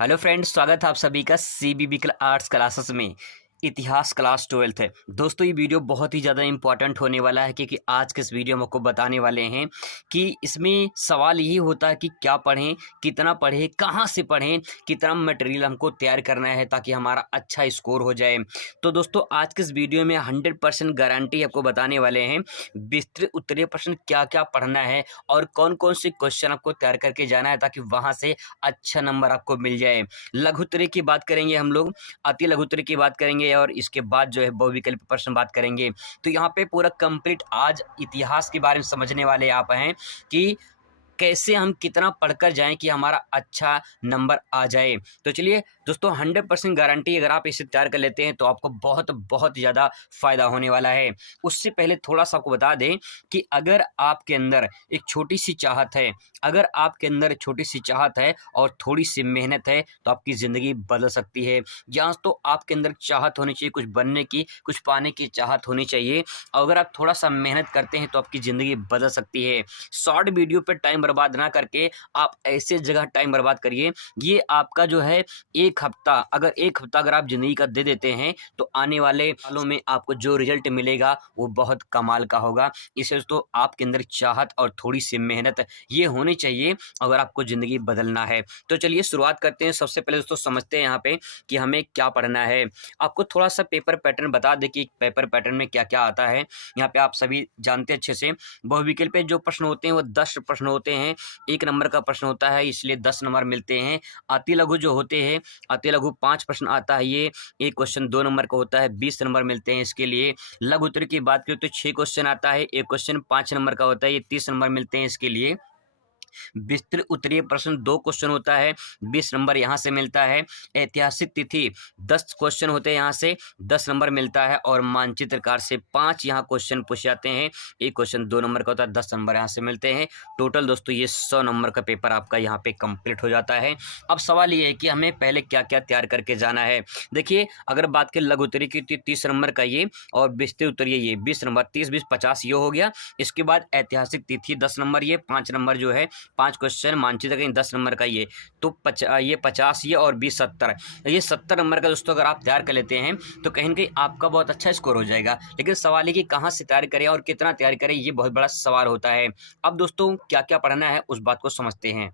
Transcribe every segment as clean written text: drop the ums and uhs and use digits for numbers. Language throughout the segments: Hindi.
हेलो फ्रेंड्स, स्वागत है आप सभी का सीबीबी आर्ट्स क्लासेस में। इतिहास क्लास 12th है दोस्तों। ये वीडियो बहुत ही ज़्यादा इंपॉर्टेंट होने वाला है क्योंकि आज के इस वीडियो में आपको बताने वाले हैं कि इसमें सवाल यही होता है कि क्या पढ़ें, कितना पढ़ें, कहाँ से पढ़ें, कितना मटेरियल हमको तैयार करना है ताकि हमारा अच्छा स्कोर हो जाए। तो दोस्तों आज के इस वीडियो में 100% गारंटी आपको बताने वाले हैं विस्तृत उत्तरीय प्रश्न क्या क्या पढ़ना है और कौन कौन से क्वेश्चन आपको तैयार करके जाना है ताकि वहाँ से अच्छा नंबर आपको मिल जाए। लघु उत्तरीय की बात करेंगे हम लोग, अति लघु उत्तरीय की बात करेंगे और इसके बाद जो है बहुविकल्पीय प्रश्न बात करेंगे। तो यहाँ पे पूरा कंप्लीट आज इतिहास के बारे में समझने वाले आप हैं कि कैसे हम कितना पढ़कर जाएं कि हमारा अच्छा नंबर आ जाए। तो चलिए दोस्तों, 100% गारंटी अगर आप इसे तैयार कर लेते हैं तो आपको बहुत बहुत ज़्यादा फ़ायदा होने वाला है। उससे पहले थोड़ा सा आपको बता दें कि अगर आपके अंदर एक छोटी सी चाहत है, अगर आपके अंदर छोटी सी चाहत है और थोड़ी सी मेहनत है तो आपकी ज़िंदगी बदल सकती है। यहाँ तो आपके अंदर चाहत होनी चाहिए, कुछ बनने की, कुछ पाने की चाहत होनी चाहिए। अगर आप थोड़ा सा मेहनत करते हैं तो आपकी ज़िंदगी बदल सकती है। शॉर्ट वीडियो पर टाइम बर्बाद ना करके आप ऐसे जगह टाइम बर्बाद करिए। ये आपका जो है एक हफ्ता अगर आप ज़िंदगी का दे देते हैं तो आने वाले सालों में आपको जो रिजल्ट मिलेगा वो बहुत कमाल का होगा। इसलिए दोस्तों आपके अंदर चाहत और थोड़ी सी मेहनत ये होनी चाहिए अगर आपको ज़िंदगी बदलना है। तो चलिए शुरुआत करते हैं। सबसे पहले दोस्तों समझते हैं यहाँ पे कि हमें क्या पढ़ना है। आपको थोड़ा सा पेपर पैटर्न बता दें कि पेपर पैटर्न में क्या क्या आता है। यहाँ पे आप सभी जानते हैं अच्छे से, बहुविकल्प पे जो प्रश्न होते हैं वो 10 प्रश्न होते हैं। 1 नंबर का प्रश्न होता है इसलिए 10 नंबर मिलते हैं। अति लघु जो होते हैं, अति लघु 5 प्रश्न आता है, ये एक क्वेश्चन 2 नंबर का होता है, 20 नंबर मिलते हैं इसके लिए। लघु उत्तर की बात करें तो 6 क्वेश्चन आता है, एक क्वेश्चन 5 नंबर का होता है, ये 30 नंबर मिलते हैं इसके लिए। विस्तृत उत्तरीय प्रश्न 2 क्वेश्चन होता है, 20 नंबर यहाँ से मिलता है। ऐतिहासिक तिथि 10 क्वेश्चन होते हैं, यहाँ से 10 नंबर मिलता है। और मानचित्रकार से 5 यहाँ क्वेश्चन पूछे जाते हैं, एक क्वेश्चन 2 नंबर का होता है, 10 नंबर यहाँ से मिलते हैं। टोटल दोस्तों ये 100 नंबर का पेपर आपका यहाँ पे कंप्लीट हो जाता है। अब सवाल ये है कि हमें पहले क्या क्या तैयार करके जाना है। देखिए अगर बात करें लघु उत्तरीय की 30 नंबर का ये और विस्तृत उत्तरीय ये 20 नंबर, 30 20 50 ये हो गया। इसके बाद ऐतिहासिक तिथि 10 नंबर, ये 5 नंबर जो है 5 क्वेश्चन मानचित्र का 10 नंबर का ये तो ये 50 ये और 20 70, ये 70 नंबर का दोस्तों अगर आप तैयार कर लेते हैं तो कहीं ना कहीं आपका बहुत अच्छा स्कोर हो जाएगा। लेकिन सवाल है कि कहाँ से तैयार करें और कितना तैयार करें, ये बहुत बड़ा सवाल होता है। अब दोस्तों क्या क्या पढ़ना है उस बात को समझते हैं।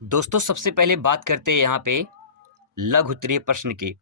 दोस्तों सबसे पहले बात करते हैं यहाँ पे लघु उत्तरीय प्रश्न की।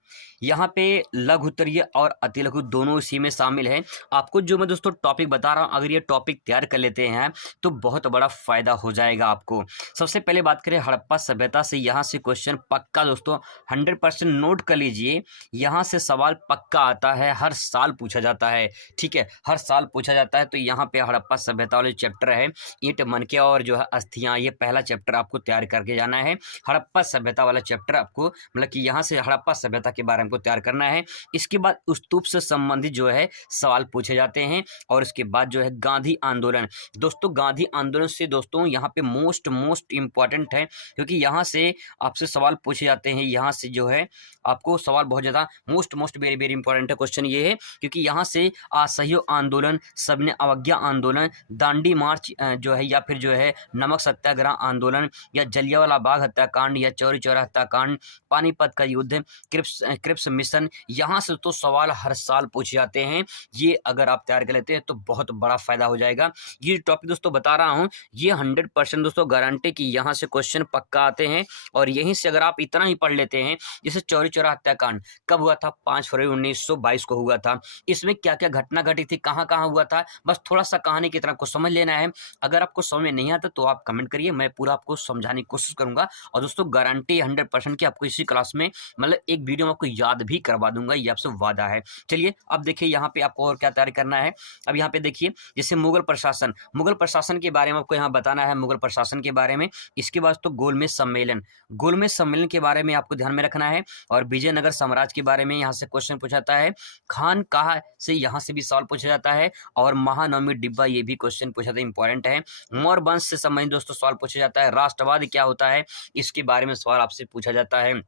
यहाँ पे लघु उत्तरीय और अति लघु दोनों इसी में शामिल है। आपको जो मैं दोस्तों टॉपिक बता रहा हूँ, अगर ये टॉपिक तैयार कर लेते हैं तो बहुत बड़ा फायदा हो जाएगा आपको। सबसे पहले बात करें हड़प्पा सभ्यता से, यहाँ से क्वेश्चन पक्का दोस्तों 100% नोट कर लीजिए। यहाँ से सवाल पक्का आता है, हर साल पूछा जाता है, ठीक है, हर साल पूछा जाता है। तो यहाँ पे हड़प्पा सभ्यता वाले चैप्टर है, ईंट मनके और जो है अस्थियाँ, ये पहला चैप्टर आपको तैयार करके जाना है। हड़प्पा सभ्यता वाला चैप्टर आपको मतलब कि यहाँ से हड़प्पा सभ्यता के बारे में को तैयार करना है। इसके बाद स्तूप से संबंधित जो है सवाल पूछे जाते हैं। और इसके बाद जो है गांधी आंदोलन, दोस्तों गांधी आंदोलन से दोस्तों यहाँ पे मोस्ट इम्पॉर्टेंट है क्योंकि यहाँ से आपसे सवाल पूछे जाते हैं। यहाँ से जो है आपको सवाल बहुत ज़्यादा मोस्ट वेरी इंपॉर्टेंट है। क्वेश्चन ये है क्योंकि यहाँ से असहयोग आंदोलन, सबने अवज्ञा आंदोलन, दांडी मार्च जो है, या फिर जो है नमक सत्याग्रह आंदोलन, या जलियांवाला बाग हत्याकांड, या चौरी चौरा हत्याकांड, पानीपत का युद्ध, क्रिप्स मिशन, यहाँ से तो सवाल हर साल पूछे जाते हैं। ये अगर आप तैयार कर लेते हैं तो बहुत बड़ा फायदा हो जाएगा। ये टॉपिक दोस्तों बता रहा हूँ, ये 100% दोस्तों गारंटी कि यहाँ से क्वेश्चन पक्का आते हैं। और यहीं से अगर आप इतना ही पढ़ लेते हैं, जैसे चौरी चौरा हत्याकांड कब हुआ था, 5 फरवरी 1922 को हुआ था। इसमें क्या क्या घटना घटी थी, कहाँ कहाँ हुआ था, बस थोड़ा सा कहानी की तरह को समझ लेना है। अगर आपको समझ में नहीं आता तो आप कमेंट करिए, मैं पूरा आपको समझाने की कोशिश करूंगा। और दोस्तों गारंटी 100% की आपको इसी क्लास में मतलब एक वीडियो में आपको याद भी करवा दूंगा, ये आपसे वादा है। चलिए अब देखिए यहाँ पे आपको और क्या तैयारी करना है। अब यहाँ पे देखिए जैसे मुगल प्रशासन के बारे में आपको यहाँ बताना है, मुगल प्रशासन के बारे में। इसके बाद तो गोलमेज सम्मेलन के बारे में आपको ध्यान में रखना है। और विजयनगर साम्राज्य के बारे में यहाँ से क्वेश्चन पूछा जाता है। खान कहा से यहाँ से भी सवाल पूछा जाता है। और महानवमी डिब्बा, ये भी क्वेश्चन पूछा जाता है, इंपॉर्टेंट है। मौर्य वंश से संबंधित दोस्तों सवाल पूछा जाता है। राष्ट्रवाद क्या होता है, इसके बारे में सवाल आपसे पूछा जाता है।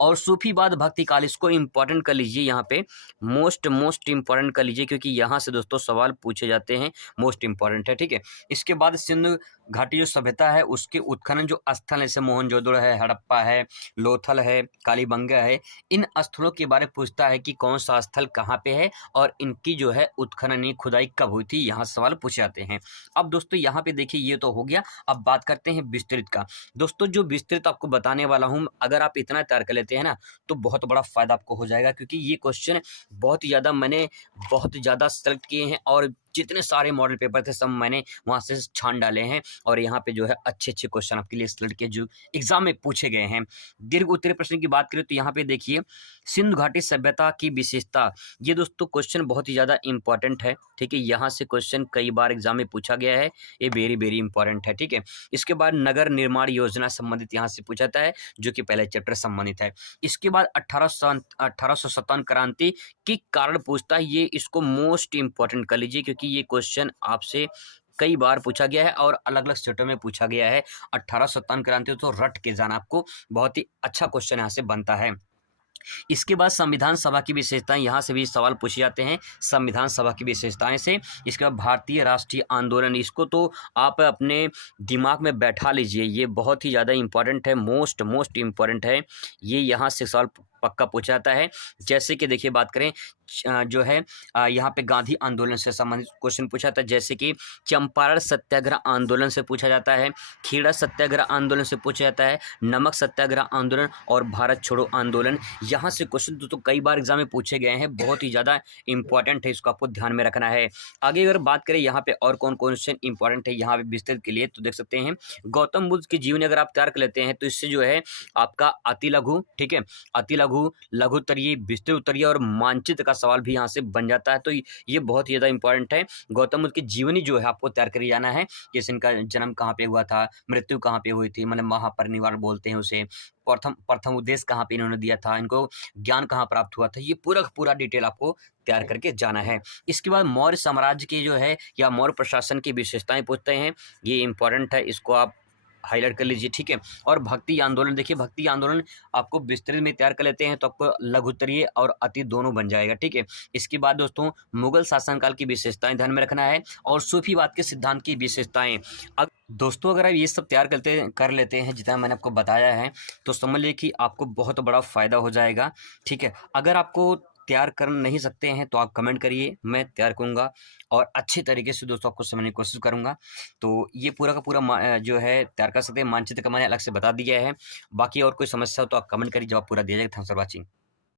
और सूफीवाद भक्ति काल, इसको इंपॉर्टेंट कर लीजिए, यहाँ पे मोस्ट इंपॉर्टेंट कर लीजिए क्योंकि यहाँ से दोस्तों सवाल पूछे जाते हैं, मोस्ट इंपॉर्टेंट है, ठीक है। इसके बाद सिंधु घाटी जो सभ्यता है उसके उत्खनन जो स्थल जैसे मोहनजोदड़ो है, हड़प्पा है, लोथल है, कालीबंगा है, इन स्थलों के बारे में पूछता है कि कौन सा स्थल कहाँ पे है और इनकी जो है उत्खनन खुदाई कब हुई थी, यहाँ सवाल पूछे जाते हैं। अब दोस्तों यहाँ पे देखिए ये तो हो गया, अब बात करते हैं विस्तृत का। दोस्तों जो विस्तृत आपको बताने वाला हूँ, अगर आप इतना तैयार कर लेते हैं ना तो बहुत बड़ा फायदा आपको हो जाएगा, क्योंकि ये क्वेश्चन बहुत ही ज़्यादा मैंने बहुत ज़्यादा सेलेक्ट किए हैं और जितने सारे मॉडल पेपर थे सब मैंने वहाँ से छान डाले हैं और यहाँ पे जो है अच्छे क्वेश्चन आपके लिए सेलेक्ट के जो एग्जाम में पूछे गए हैं। दीर्घ उत्तरीय प्रश्न की बात करें तो यहाँ पे देखिए सिंधु घाटी सभ्यता की विशेषता, ये दोस्तों क्वेश्चन बहुत ही ज़्यादा इंपॉर्टेंट है, ठीक है। यहाँ से क्वेश्चन कई बार एग्जाम में पूछा गया है, ये वेरी इंपॉर्टेंट है, ठीक है। इसके बाद नगर निर्माण योजना संबंधित यहाँ से पूछा जाता है, जो कि पहले चैप्टर संबंधित है। इसके बाद 1857 क्रांति के कारण पूछता है, ये इसको मोस्ट इंपॉर्टेंट कर लीजिए, क्योंकि ये क्वेश्चन आपसे कई बार पूछा गया है और अलग अलग स्टेटों में पूछा गया है। 1857 क्रांति तो रट के जाना, आपको बहुत ही अच्छा क्वेश्चन यहाँ से बनता है। इसके बाद संविधान सभा की विशेषताएं, यहाँ से भी सवाल पूछे जाते हैं संविधान सभा की विशेषताएं से। इसके बाद भारतीय राष्ट्रीय आंदोलन, इसको तो आप अपने दिमाग में बैठा लीजिए, ये बहुत ही ज़्यादा इंपॉर्टेंट है, मोस्ट इंपॉर्टेंट है, ये यहाँ से सवाल पक्का पूछा जाता है। जैसे कि देखिए बात करें जो है यहाँ पे गांधी आंदोलन से संबंधित क्वेश्चन पूछा जाता है, जैसे कि चंपारण सत्याग्रह आंदोलन से पूछा जाता है, खेड़ा सत्याग्रह आंदोलन से पूछा जाता है, नमक सत्याग्रह आंदोलन और भारत छोड़ो आंदोलन। यहाँ से क्वेश्चन तो कई बार एग्जाम में पूछे गए हैं, बहुत ही ज़्यादा इंपॉर्टेंट है, इसको आपको ध्यान में रखना है। आगे अगर बात करें यहाँ पे और कौन क्वेश्चन इंपॉर्टेंट है यहाँ पे विस्तृत के लिए, तो देख सकते हैं गौतम बुद्ध की जीवनी अगर आप तैयार कर लेते हैं तो इससे जो है आपका अति लघु, ठीक है, अति लघु, लघुत्तरीय, विस्तृत उत्तरीय और मानचित्र का सवाल भी यहाँ से बन जाता है। तो ये बहुत ही ज़्यादा इंपॉर्टेंट है। गौतम बुद्ध की जीवनी जो है आपको तैयार कर जाना है, जैसे इनका जन्म कहाँ पे हुआ था, मृत्यु कहाँ पे हुई थी, मतलब महापरिनिर्वाण बोलते हैं उसे, प्रथम उद्देश्य कहाँ पे इन्होंने दिया था, इनको ज्ञान कहाँ प्राप्त हुआ था, ये पूरा डिटेल आपको तैयार करके जाना है। इसके बाद मौर्य साम्राज्य के जो है या मौर्य प्रशासन की विशेषताएं पूछते हैं, ये इंपॉर्टेंट है, इसको आप हाईलाइट कर लीजिए, ठीक है। और भक्ति आंदोलन, देखिए भक्ति आंदोलन आपको विस्तृत में तैयार कर लेते हैं तो आपको लघुत्तरीय और अति दोनों बन जाएगा, ठीक है। इसके बाद दोस्तों मुगल शासनकाल की विशेषताएं ध्यान में रखना है और सूफीवाद के सिद्धांत की विशेषताएं। दोस्तों अगर आप ये सब तैयार कर लेते हैं जितना मैंने आपको बताया है, तो समझ लीजिए कि आपको बहुत बड़ा फ़ायदा हो जाएगा, ठीक है। अगर आपको तैयार कर नहीं सकते हैं तो आप कमेंट करिए, मैं तैयार करूँगा और अच्छे तरीके से दोस्तों आपको समझने की कोशिश करूँगा। तो ये पूरा का पूरा जो है तैयार कर सकते हैं, मानचित्र का मैंने अलग से बता दिया है। बाकी और कोई समस्या हो तो आप कमेंट करिए, जवाब पूरा दिया जाएगा। Thanks for watching.